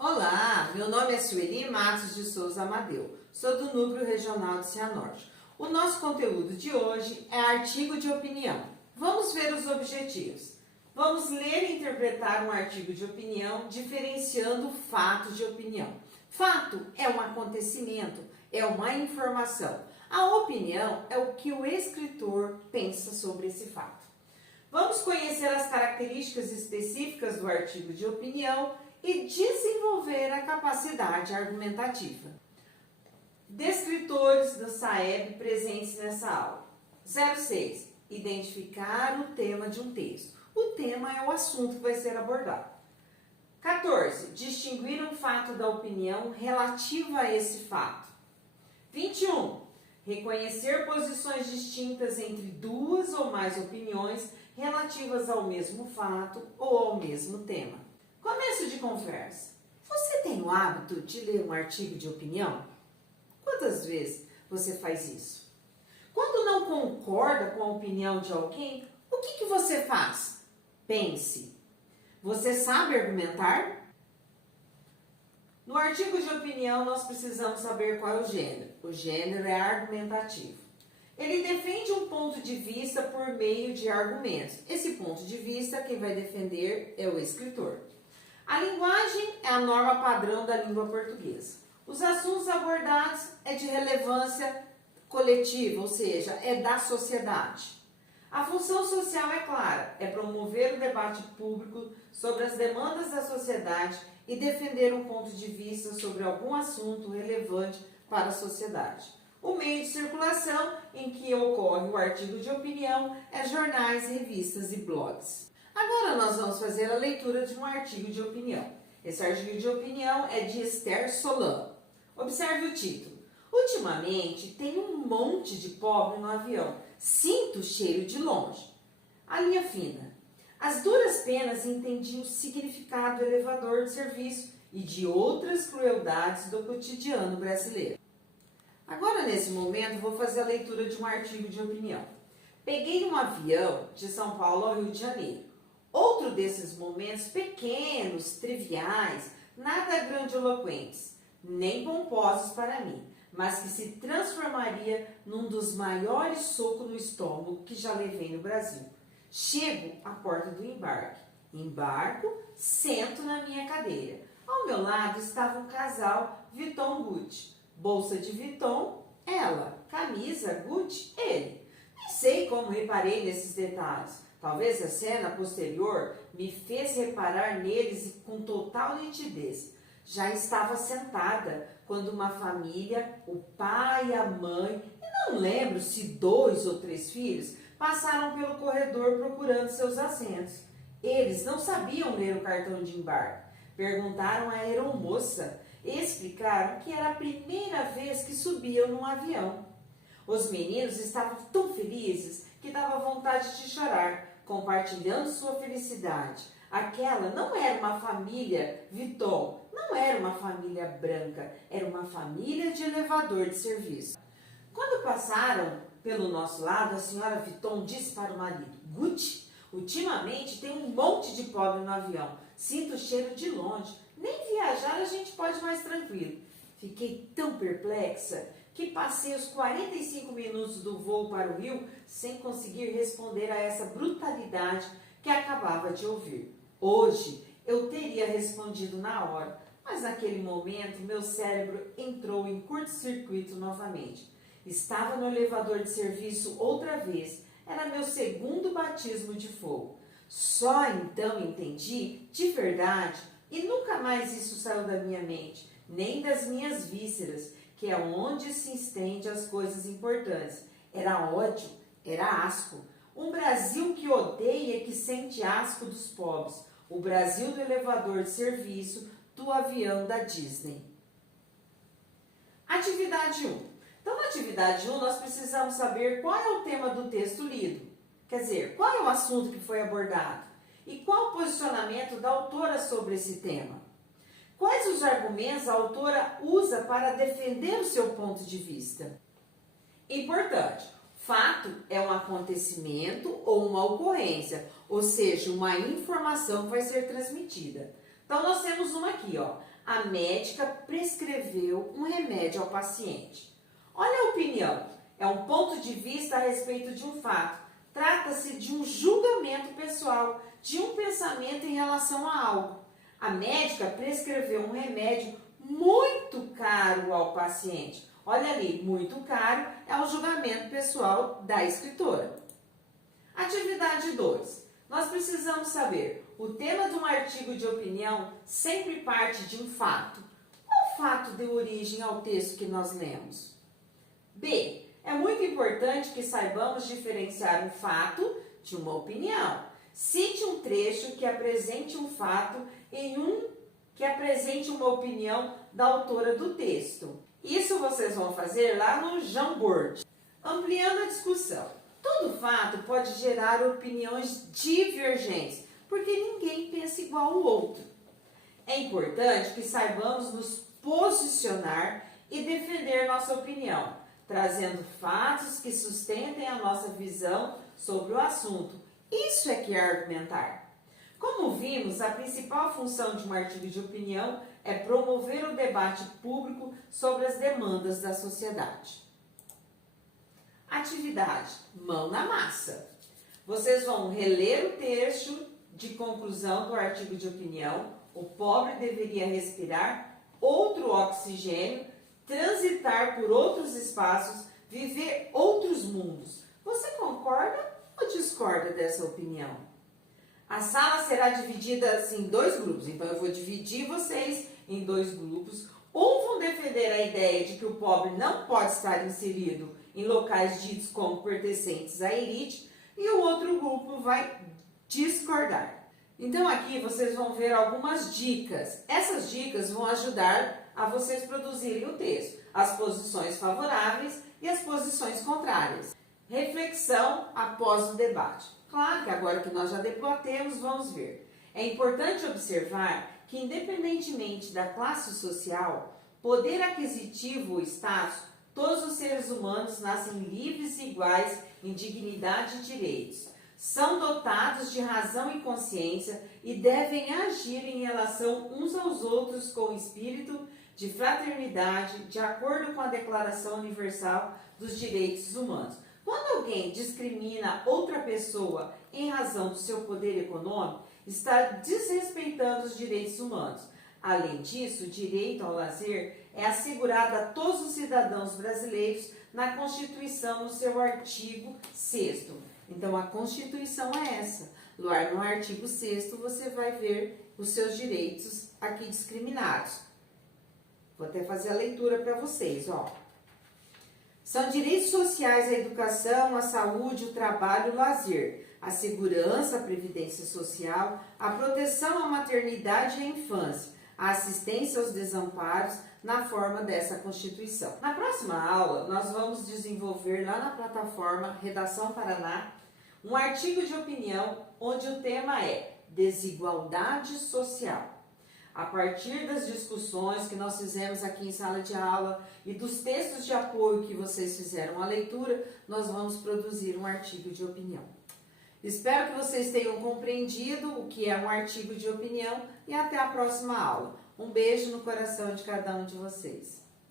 Olá, meu nome é Sueli Matos de Souza Amadeu, sou do Núcleo Regional de Cianorte. O nosso conteúdo de hoje é artigo de opinião. Vamos ver os objetivos. Vamos ler e interpretar um artigo de opinião, diferenciando fato de opinião. Fato é um acontecimento, é uma informação. A opinião é o que o escritor pensa sobre esse fato. Vamos conhecer as características específicas do artigo de opinião e desenvolver a capacidade argumentativa. Descritores do SAEB presentes nessa aula. 06. Identificar o tema de um texto. O tema é o assunto que vai ser abordado. 14. Distinguir um fato da opinião relativa a esse fato. 21. Reconhecer posições distintas entre duas ou mais opiniões relativas ao mesmo fato ou ao mesmo tema. Começo de conversa. Você tem o hábito de ler um artigo de opinião? Quantas vezes você faz isso? Quando não concorda com a opinião de alguém, o que você faz? Pense. Você sabe argumentar? No artigo de opinião, nós precisamos saber qual é o gênero. O gênero é argumentativo. Ele defende um ponto de vista por meio de argumentos. Esse ponto de vista, quem vai defender é o escritor. A linguagem é a norma padrão da língua portuguesa. Os assuntos abordados é de relevância coletiva, ou seja, é da sociedade. A função social é clara, é promover o debate público sobre as demandas da sociedade e defender um ponto de vista sobre algum assunto relevante para a sociedade. O meio de circulação em que ocorre o artigo de opinião é jornais, revistas e blogs. Agora nós vamos fazer a leitura de um artigo de opinião. Esse artigo de opinião é de Esther Solano. Observe o título. Ultimamente tem um monte de pobre no avião. Sinto o cheiro de longe. A linha fina. As duras penas entendiam o significado do elevador de serviço e de outras crueldades do cotidiano brasileiro. Agora, nesse momento, vou fazer a leitura de um artigo de opinião. Peguei um avião de São Paulo ao Rio de Janeiro. Outro desses momentos pequenos, triviais, nada grandiloquentes, nem pomposos para mim, mas que se transformaria num dos maiores socos no estômago que já levei no Brasil. Chego à porta do embarque. Embarco, sento na minha cadeira. Ao meu lado estava um casal Vuitton Gucci. Bolsa de Vuitton, ela. Camisa Gucci, ele. Nem sei como reparei nesses detalhes. Talvez a cena posterior me fez reparar neles com total nitidez. Já estava sentada quando uma família, o pai e a mãe, e não lembro se 2 ou 3 filhos, passaram pelo corredor procurando seus assentos. Eles não sabiam ler o cartão de embarque. Perguntaram à aeromoça e explicaram que era a primeira vez que subiam num avião. Os meninos estavam tão felizes que dava vontade de chorar, compartilhando sua felicidade. Aquela não era uma família Vuitton, não era uma família branca, era uma família de elevador de serviço. Quando passaram pelo nosso lado, a senhora Vuitton disse para o marido: Gucci, ultimamente tem um monte de pobre no avião, sinto o cheiro de longe, nem viajar a gente pode mais tranquilo. Fiquei tão perplexa que passei os 45 minutos do voo para o Rio sem conseguir responder a essa brutalidade que acabava de ouvir. Hoje eu teria respondido na hora, mas naquele momento meu cérebro entrou em curto-circuito novamente. Estava no elevador de serviço outra vez, era meu segundo batismo de fogo. Só então entendi, de verdade, e nunca mais isso saiu da minha mente, nem das minhas vísceras, que é onde se estende as coisas importantes. Era ódio, era asco. Um Brasil que odeia e que sente asco dos pobres. O Brasil do elevador de serviço, do avião da Disney. Atividade 1. Então, na atividade 1, nós precisamos saber qual é o tema do texto lido. Quer dizer, qual é o assunto que foi abordado? E qual o posicionamento da autora sobre esse tema? Quais os argumentos a autora usa para defender o seu ponto de vista? Importante, fato é um acontecimento ou uma ocorrência, ou seja, uma informação que vai ser transmitida. Então, nós temos uma aqui, ó. A médica prescreveu um remédio ao paciente. Olha a opinião. É um ponto de vista a respeito de um fato. Trata-se de um julgamento pessoal, de um pensamento em relação a algo. A médica prescreveu um remédio muito caro ao paciente. Olha ali, muito caro é o julgamento pessoal da escritora. Atividade 2. Nós precisamos saber, o tema de um artigo de opinião sempre parte de um fato. Qual fato deu origem ao texto que nós lemos? B. É muito importante que saibamos diferenciar um fato de uma opinião. Cite um trecho que apresente um fato em que apresente uma opinião da autora do texto. Isso vocês vão fazer lá no Jamboard. Ampliando a discussão. Todo fato pode gerar opiniões divergentes, porque ninguém pensa igual ao outro. É importante que saibamos nos posicionar e defender nossa opinião, trazendo fatos que sustentem a nossa visão sobre o assunto. Isso é que é argumentar. Como vimos, a principal função de um artigo de opinião é promover o debate público sobre as demandas da sociedade. Atividade: mão na massa. Vocês vão reler o trecho de conclusão do artigo de opinião. O pobre deveria respirar outro oxigênio, transitar por outros espaços, viver outros mundos. Você concorda ou discorda dessa opinião? A sala será dividida em 2 grupos, então eu vou dividir vocês em 2 grupos. Um vão defender a ideia de que o pobre não pode estar inserido em locais ditos como pertencentes à elite, e o outro grupo vai discordar. Então aqui vocês vão ver algumas dicas. Essas dicas vão ajudar a vocês produzirem o texto, as posições favoráveis e as posições contrárias. Reflexão após o debate. Claro que agora que nós já debatemos, vamos ver. É importante observar que, independentemente da classe social, poder aquisitivo ou status, todos os seres humanos nascem livres e iguais em dignidade e direitos. São dotados de razão e consciência e devem agir em relação uns aos outros com espírito de fraternidade, de acordo com a Declaração Universal dos Direitos Humanos. Quando alguém discrimina outra pessoa em razão do seu poder econômico, está desrespeitando os direitos humanos. Além disso, o direito ao lazer é assegurado a todos os cidadãos brasileiros na Constituição, no seu artigo 6º. Então, a Constituição é essa. Lá no artigo 6º, você vai ver os seus direitos aqui discriminados. Vou até fazer a leitura para vocês, ó. São direitos sociais a educação, a saúde, o trabalho, o lazer, a segurança, a previdência social, a proteção à maternidade e à infância, a assistência aos desamparos na forma dessa Constituição. Na próxima aula, nós vamos desenvolver lá na plataforma Redação Paraná um artigo de opinião onde o tema é desigualdade social. A partir das discussões que nós fizemos aqui em sala de aula e dos textos de apoio que vocês fizeram a leitura, nós vamos produzir um artigo de opinião. Espero que vocês tenham compreendido o que é um artigo de opinião e até a próxima aula. Um beijo no coração de cada um de vocês.